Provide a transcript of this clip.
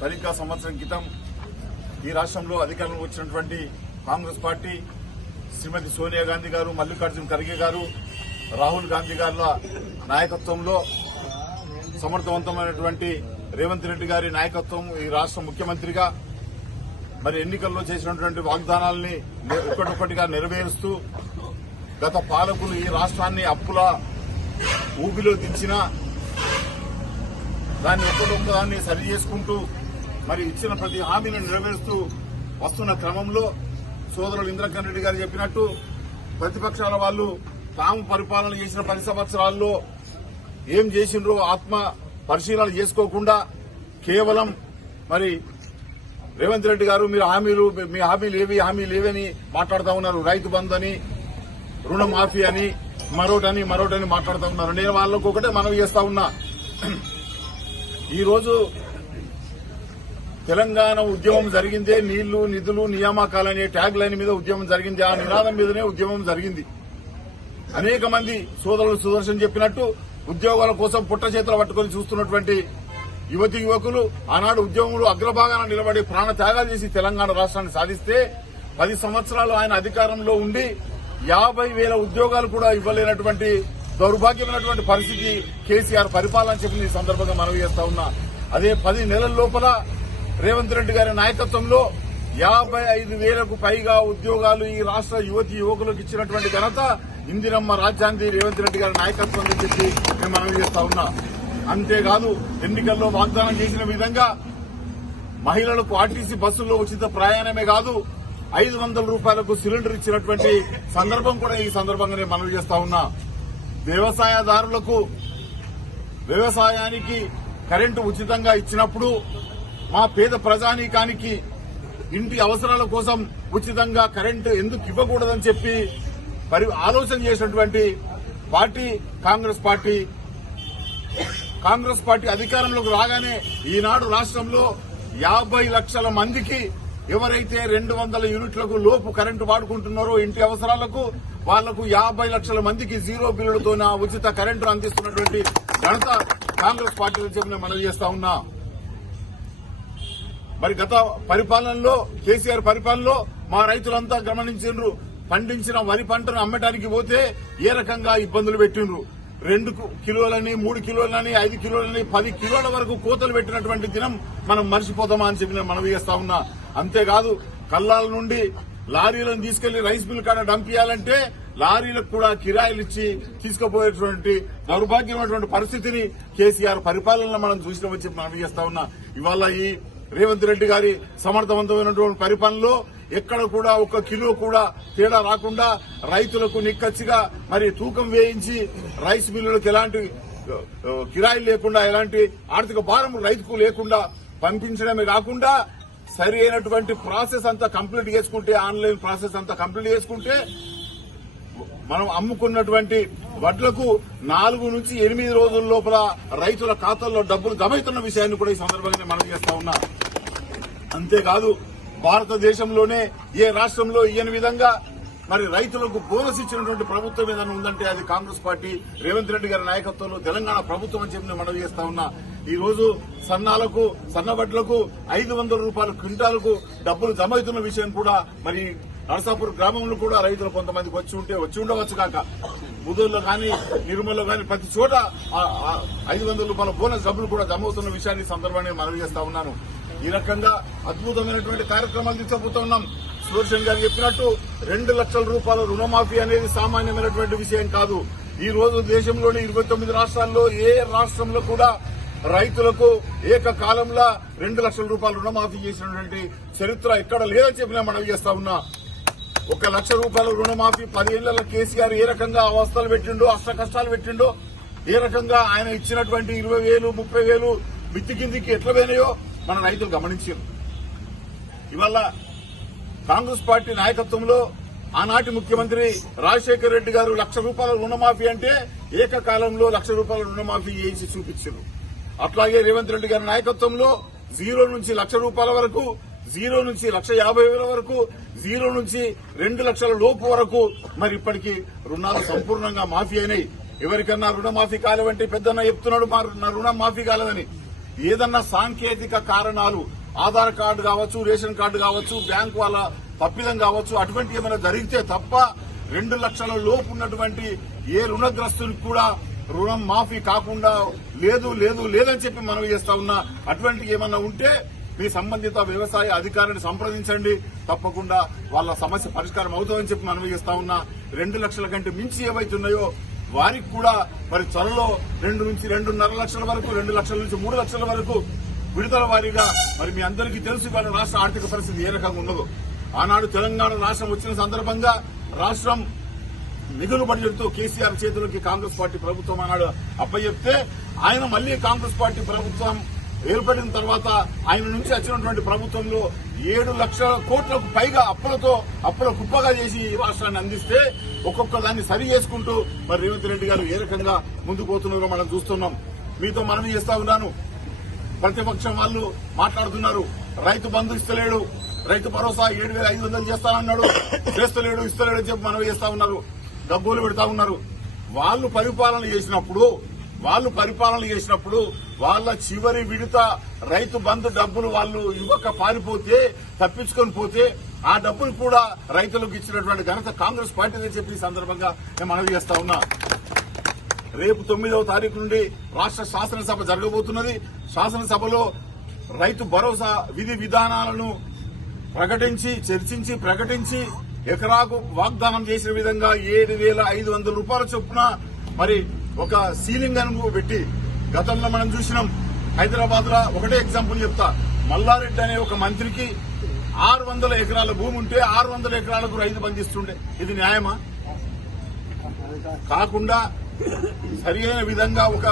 సరిగ్గా సంవత్సరం క్రితం ఈ రాష్ట్రంలో అధికారంలో వచ్చినటువంటి కాంగ్రెస్ పార్టీ శ్రీమతి సోనియా గాంధీ గారు మల్లికార్జున ఖర్గే గారు రాహుల్ గాంధీ గారుల నాయకత్వంలో సమర్థవంతమైనటువంటి రేవంత్ రెడ్డి గారి నాయకత్వం ఈ రాష్ట్ర ముఖ్యమంత్రిగా మరి ఎన్నికల్లో చేసినటువంటి వాగ్దానాల్ని ఒక్కటొక్కటిగా నెరవేరుస్తూ గత పాలకులు ఈ రాష్ట్రాన్ని అప్పుల ఊబిలో దించిన దాన్ని ఒక్కటొక్కదాన్ని సరి చేసుకుంటూ మరి ఇచ్చిన ప్రతి హామీని నెరవేరుస్తూ వస్తున్న క్రమంలో సోదరులు ఇంద్రకరణ్ రెడ్డి గారు చెప్పినట్టు ప్రతిపక్షాల వాళ్ళు తాము పరిపాలన చేసిన పది సంవత్సరాల్లో ఏం చేసిండ్రో ఆత్మ పరిశీలన చేసుకోకుండా కేవలం మరి రేవంత్ రెడ్డి గారు మీరు హామీలు మీ హామీలు ఏవి హామీలు ఏవని మాట్లాడుతూ ఉన్నారు. రైతు బంద్ అని రుణమాఫీ అని మరోటని మరోటని మాట్లాడుతూ ఉన్నారు. నేను వాళ్ళకు ఒకటే మనవి చేస్తా ఉన్నా. ఈరోజు తెలంగాణ ఉద్యమం జరిగిందే నీళ్ళు నిధులు నియామకాలనే ట్యాగ్ లైన్ మీద ఉద్యమం జరిగింది. ఆ నినాదం మీదనే ఉద్యమం జరిగింది. అనేక మంది సోదరులు సుదర్శన్ చెప్పినట్టు ఉద్యోగాల కోసం పుట్ట చేతులు పట్టుకొని చూస్తున్నటువంటి యువతి యువకులు ఆనాడు ఉద్యమంలో అగ్రభాగాన నిలబడి ప్రాణ త్యాగాలు చేసి తెలంగాణ రాష్ట్రాన్ని సాధిస్తే పది సంవత్సరాలు ఆయన అధికారంలో ఉండి యాభై వేల ఉద్యోగాలు కూడా ఇవ్వలేనటువంటి దౌర్భాగ్యమైనటువంటి పరిస్థితి కేసీఆర్ పరిపాలన చెప్పిన ఈ సందర్భంగా మనవి చేస్తా ఉన్నా. అదే పది నెలల లోపల రేవంత్ రెడ్డి గారి నాయకత్వంలో యాభై ఐదు వేలకు పైగా ఉద్యోగాలు ఈ రాష్ట్ర యువతి యువకులకు ఇచ్చినటువంటి ఘనత ఇందిరమ్మ రాజ్యాంధి రేవంత్ రెడ్డి గారి నాయకత్వం అని చెప్పి మేము మనవి చేస్తా ఉన్నా. అంతేకాదు ఎన్నికల్లో వాగ్దానం చేసిన విధంగా మహిళలకు ఆర్టీసీ బస్సుల్లో ఉచిత ప్రయాణమే కాదు ఐదు వందల రూపాయలకు సిలిండర్ ఇచ్చినటువంటి సందర్భం కూడా ఈ సందర్భంగా నేను మనవి చేస్తా ఉన్నా. వ్యవసాయదారులకు వ్యవసాయానికి కరెంటు ఉచితంగా ఇచ్చినప్పుడు మా పేద ప్రజానీకానికి ఇంటి అవసరాల కోసం ఉచితంగా కరెంటు ఎందుకు ఇవ్వకూడదని చెప్పి పరి ఆలోచన చేసినటువంటి party Congress party. Congress party అధికారంలోకి రాగానే ఈనాడు రాష్ట్రంలో యాభై లక్షల మందికి ఎవరైతే రెండు వందల యూనిట్లకు లోపు కరెంటు వాడుకుంటున్నారో ఇంటి అవసరాలకు వాళ్ళకు యాభై లక్షల మందికి జీరో బిల్లులతో ఉచిత కరెంటు అందిస్తున్నటువంటి ఘనత కాంగ్రెస్ పార్టీ నుంచి మనం చేస్తా ఉన్నా. మరి గత పరిపాలనలో కేసీఆర్ పరిపాలనలో మా రైతులంతా గమనించిండ్రు. పండించిన వరి పంటను అమ్మటానికి పోతే ఏ రకంగా ఇబ్బందులు పెట్టిండ్రు? రెండు కిలోలని మూడు కిలోలని ఐదు కిలోలని పది కిలోల వరకు కోతలు పెట్టినటువంటి దినం మనం మర్చిపోతామా అని చెప్పి నేను మనవి చేస్తా ఉన్నా. అంతేకాదు కల్లాల నుండి లారీలను తీసుకెళ్ళి రైస్ మిల్ కాడ డంప్ చేయాలంటే లారీలకు కూడా కిరాయిలు ఇచ్చి తీసుకుపోయేటువంటి దౌర్భాగ్యమైనటువంటి పరిస్థితిని కేసీఆర్ పరిపాలనలో మనం చూసిన వచ్చి మనవి చేస్తా ఉన్నా. ఇవాళ ఈ రేవంత్ రెడ్డి గారి సమర్థవంతమైనటువంటి పరిపాలనలో ఎక్కడ కూడా ఒక కిలో కూడా తేడా రాకుండా రైతులకు నిక్కచ్చిగా మరి తూకం వేయించి రైస్ మిల్లులకు ఎలాంటి కిరాయిలు లేకుండా ఎలాంటి ఆర్థిక భారం రైతుకు లేకుండా పంపించడమే కాకుండా సరి అయినటువంటి ప్రాసెస్ అంతా కంప్లీట్ చేసుకుంటే ఆన్లైన్ ప్రాసెస్ అంతా కంప్లీట్ చేసుకుంటే మనం అమ్ముకున్నటువంటి వడ్లకు నాలుగు నుంచి ఎనిమిది రోజుల లోపల రైతుల ఖాతాల్లో డబ్బులు జమైతున్న విషయాన్ని కూడా ఈ సందర్భంగా మనం చేస్తా ఉన్నా. అంతేకాదు భారతదేశంలోనే ఏ రాష్ట్రంలో ఇయ్యని విధంగా మరి రైతులకు బోనస్ ఇచ్చినటువంటి ప్రభుత్వం ఏదైనా ఉందంటే అది కాంగ్రెస్ పార్టీ రేవంత్ రెడ్డి గారి నాయకత్వంలో తెలంగాణ ప్రభుత్వం అని చెప్పి మనవి చేస్తా ఉన్నా. ఈ రోజు సన్నాలకు సన్నబడ్లకు ఐదు వందల రూపాయల క్వింటాలకు డబ్బులు జమ అవుతున్న విషయం కూడా మరి నరసాపూర్ గ్రామంలో కూడా రైతులు కొంతమందికి వచ్చి ఉంటే వచ్చి ఉండవచ్చు కాక. ముదూరులో కానీ నిర్మల్లో కానీ ప్రతి చోట ఐదు వందల రూపాయల బోనస్ డబ్బులు కూడా జమ అవుతున్న విషయాన్ని ఈ సందర్భంగా మనవి చేస్తా ఉన్నాను. ఈ రకంగా అద్భుతమైనటువంటి కార్యక్రమాలు తీసుకుపోతున్నాం సుదర్శన్ గారు చెప్పినట్టు రెండు లక్షల రూపాయల రుణమాఫీ అనేది సామాన్యమైనటువంటి విషయం కాదు. ఈ రోజు దేశంలోని ఇరవై తొమ్మిది రాష్ట్రాల్లో ఏ రాష్ట్రంలో కూడా రైతులకు ఏకకాలంలో రెండు లక్షల రూపాయల రుణమాఫీ చేసినటువంటి చరిత్ర ఎక్కడ లేదని చెప్పి నేను మనవి చేస్తా ఉన్నా. ఒక లక్ష రూపాయల రుణమాఫీ పదిహేళ్ళ కేసీఆర్ ఏ రకంగా అవస్థలు పెట్టిండో అష్ట కష్టాలు పెట్టిండో ఏ రకంగా ఆయన ఇచ్చినటువంటి ఇరవై వేలు ముప్పై వేలు మిత్తి కిందికి ఎట్లా పోయినాయో మన రైతులు గమనించారు. ఇవాళ కాంగ్రెస్ పార్టీ నాయకత్వంలో ఆనాటి ముఖ్యమంత్రి రాజశేఖర రెడ్డి గారు లక్ష రూపాయల రుణమాఫీ అంటే ఏకకాలంలో లక్ష రూపాయల రుణమాఫీ చేసి చూపించారు. అట్లాగే రేవంత్ రెడ్డి గారి నాయకత్వంలో జీరో నుంచి లక్ష రూపాయల వరకు జీరో నుంచి లక్ష యాభై వేల వరకు జీరో నుంచి రెండు లక్షల లోపు వరకు మరి ఇప్పటికీ రుణాలు సంపూర్ణంగా మాఫీ అయినాయి. ఎవరికన్నా రుణమాఫీ కాలేవంటే పెద్దన్న చెప్తున్నాడు మా నా రుణం మాఫీ కాలేదని. ఏదన్నా సాంకేతిక కారణాలు ఆధార్ కార్డు కావచ్చు రేషన్ కార్డు కావచ్చు బ్యాంక్ వాళ్ళ తప్పిదం కావచ్చు అటువంటి ఏమైనా జరిగితే తప్ప రెండు లక్షల లోపు ఉన్నటువంటి ఏ రుణగ్రస్తునికి కూడా రుణం మాఫీ కాకుండా లేదు లేదు లేదని చెప్పి మనం చేస్తా ఉన్నా. అటువంటి ఏమన్నా ఉంటే మీ సంబంధిత వ్యవసాయ అధికారిని సంప్రదించండి. తప్పకుండా వాళ్ళ సమస్య పరిష్కారం అవుతుందని చెప్పి మనం చేస్తా ఉన్నా. రెండు లక్షల కంటే మించి ఏవైతున్నాయో వారికి కూడా మరి త్వరలో రెండు నుంచి రెండున్నర లక్షల వరకు రెండు లక్షల నుంచి మూడు లక్షల వరకు విడుదల వారీగా మరి మీ అందరికీ తెలుసు ఇవాళ రాష్ట్ర ఆర్థిక పరిస్థితి ఏ రకంగా ఉండదు ఆనాడు తెలంగాణ రాష్ట్రం వచ్చిన సందర్భంగా రాష్ట్రం మిగులు బడ్జెట్తో కేసీఆర్ చేతులకి కాంగ్రెస్ పార్టీ ప్రభుత్వం అన్నాడు అప్పచెప్తే ఆయన మళ్ళీ కాంగ్రెస్ పార్టీ ప్రభుత్వం ఏర్పడిన తర్వాత ఆయన నుంచి వచ్చినటువంటి ప్రభుత్వంలో ఏడు లక్షల కోట్లకు పైగా అప్పులతో అప్పుల కుప్పగా చేసి ఈ రాష్ట్రాన్ని అందిస్తే ఒక్కొక్క దాన్ని సరి చేసుకుంటూ మరి రేవంత్ రెడ్డి గారు ఏ రకంగా ముందుకు పోతున్నారో మనం చూస్తున్నాం. మీతో మనవి చేస్తా ఉన్నాను. ప్రతిపక్షం వాళ్ళు మాట్లాడుతున్నారు. రైతు బంధు ఇస్తలేడు. రైతు భరోసా ఏడు వేల ఐదు వందలు చేస్తానన్నాడు. చేస్తలేడు ఇస్తలేడు అని చెప్పి మనవి చేస్తా ఉన్నారు. డబ్బులు పెడతా ఉన్నారు. వాళ్ళు పరిపాలన చేసినప్పుడు వాళ్ళు పరిపాలన చేసినప్పుడు వాళ్ళ చివరి విడత రైతు బంధు డబ్బులు వాళ్ళు ఇవ్వక పారిపోతే తప్పించుకొని పోతే ఆ డబ్బులు కూడా రైతులకు ఇచ్చినటువంటి ఘనత కాంగ్రెస్ పార్టీ చెప్పి సందర్భంగా నేను మనవి చేస్తా ఉన్నా. రేపు తొమ్మిదవ తారీఖు నుండి రాష్ట్ర శాసనసభ జరగబోతున్నది. శాసనసభలో రైతు భరోసా విధి విధానాలను ప్రకటించి చర్చించి ప్రకటించి ఎకరాకు వాగ్దానం చేసిన విధంగా ఏడు వేల ఐదు వందల రూపాయల చొప్పున మరి ఒక సీలింగ్ అని పెట్టి గతంలో మనం చూసినాం. హైదరాబాద్లో ఒకటే ఎగ్జాంపుల్ చెప్తా. మల్లారెడ్డి అనే ఒక మంత్రికి ఆరు వందల ఎకరాల భూమి ఉంటే ఆరు వందల ఎకరాలకు రైతు బంధిస్తుండే. ఇది న్యాయమా? కాకుండా సరి అయిన విధంగా ఒక